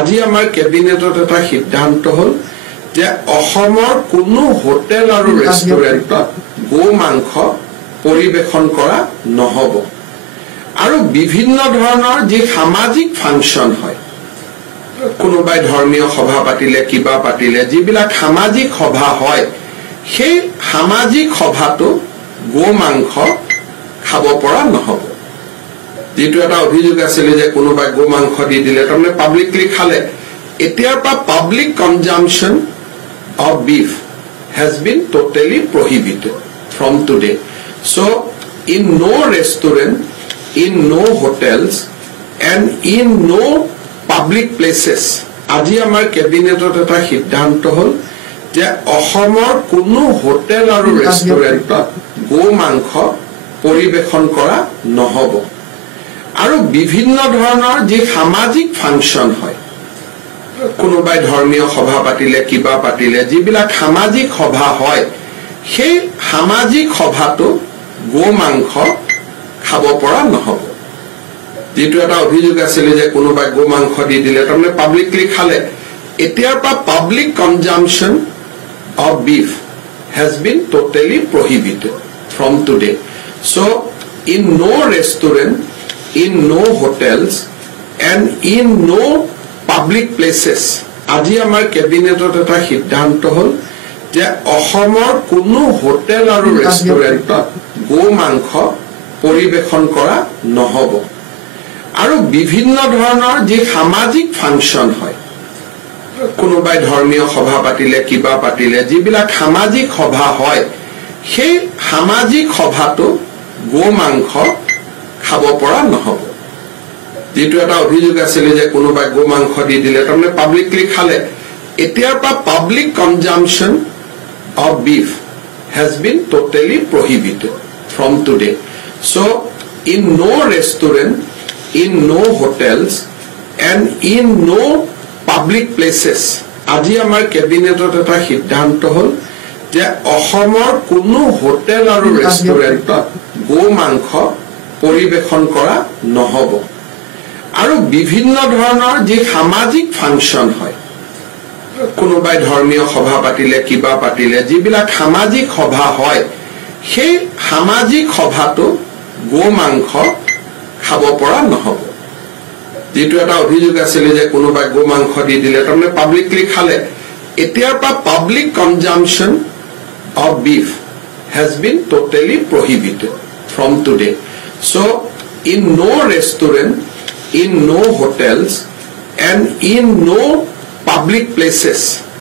আজি আমাৰ কেবিনেটত এটা সিদ্ধান্ত হল যে অসমৰ কোনো হোটেল আৰু ৰেষ্টুৰেণ্টত গো মাংস পৰিবেশন কৰা নহব আৰু বিভিন্ন ধৰণৰ যি সামাজিক ফাংচন হয় কোনোবাই ধৰ্মীয় সভা পাতিলে কিবা পাতিলে যিবিলাক সামাজিক সভা হয় সেই সামাজিক সভাটো গো মাংস খাব পৰা নহব যেটো এটা অভিযোগ আছিল যে কোনোবাই গো মাংস দি দিলে তাৰমানে পাব্লিকলি খালে এতিয়াৰ পৰা public consumption of beef has been totally prohibited from today. So, in no restaurant, in no hotels, and in no public places, আজি আমাৰ কেবিনেটত এটা সিদ্ধান্ত হল যে অসমৰ কোনো হোটেল আৰু ৰেষ্টুৰেণ্টত গো মাংস পৰিবেশন কৰা নহব আৰু বিভিন্ন ধৰণৰ যি সামাজিক ফাংচন হয় কোনোবাই ধৰ্মীয় সভা পাতিলে কিবা পাতিলে যিবিলাক সামাজিক সভা হয় সেই সামাজিক সভাটো গো মাংস খাব পৰা নহব যেটো এটা অভিযোগ আছিল যে কোনোবাই গো মাংস দি দিলে তাৰমানে পাব্লিকলি খালে এতিয়াৰ পৰা public consumption of beef has been totally prohibited from today. So, in no restaurant, in no hotels, and in no public places, আজি আমাৰ কেবিনেটত এটা সিদ্ধান্ত হল যে অসমৰ কোনো হোটেল আৰু ৰেষ্টুৰেণ্টত গো মাংস পৰিবেশন কৰা নহব আৰু বিভিন্ন ধৰণৰ যি সামাজিক ফাংচন হয় কোনোবাই ধৰ্মীয় সভা পাতিলে কিবা পাতিলে যিবিলাক সামাজিক সভা হয় সেই সামাজিক সভাটো গো মাংস খাব পৰা নহব যেটো এটা অভিযোগ আছিল যে কোনোবাই গো মাংস দি দিলে তাৰমানে পাব্লিকলি খালে এতিয়াৰ পৰা public consumption of beef has been totally prohibited from today. So, in no restaurant, in no hotels, and in no public places, আজি আমাৰ কেবিনেটত এটা সিদ্ধান্ত হল যে অসমৰ কোনো হোটেল আৰু ৰেষ্টুৰেণ্টত গো মাংস পৰিবেশন কৰা নহব আৰু বিভিন্ন ধৰণৰ যি সামাজিক ফাংচন হয় কোনোবাই ধৰ্মীয় সভা পাতিলে কিবা পাতিলে যিবিলাক সামাজিক সভা হয় সেই সামাজিক সভাটো গো মাংস খাব পৰা নহব যেটো এটা অভিযোগ আছিল যে কোনোবাই গো মাংস দি দিলে তাৰমানে পাব্লিকলি খালে এতিয়াৰ পৰা public consumption of beef has been totally prohibited from today. So, in no restaurant, in no hotels, and in no public places,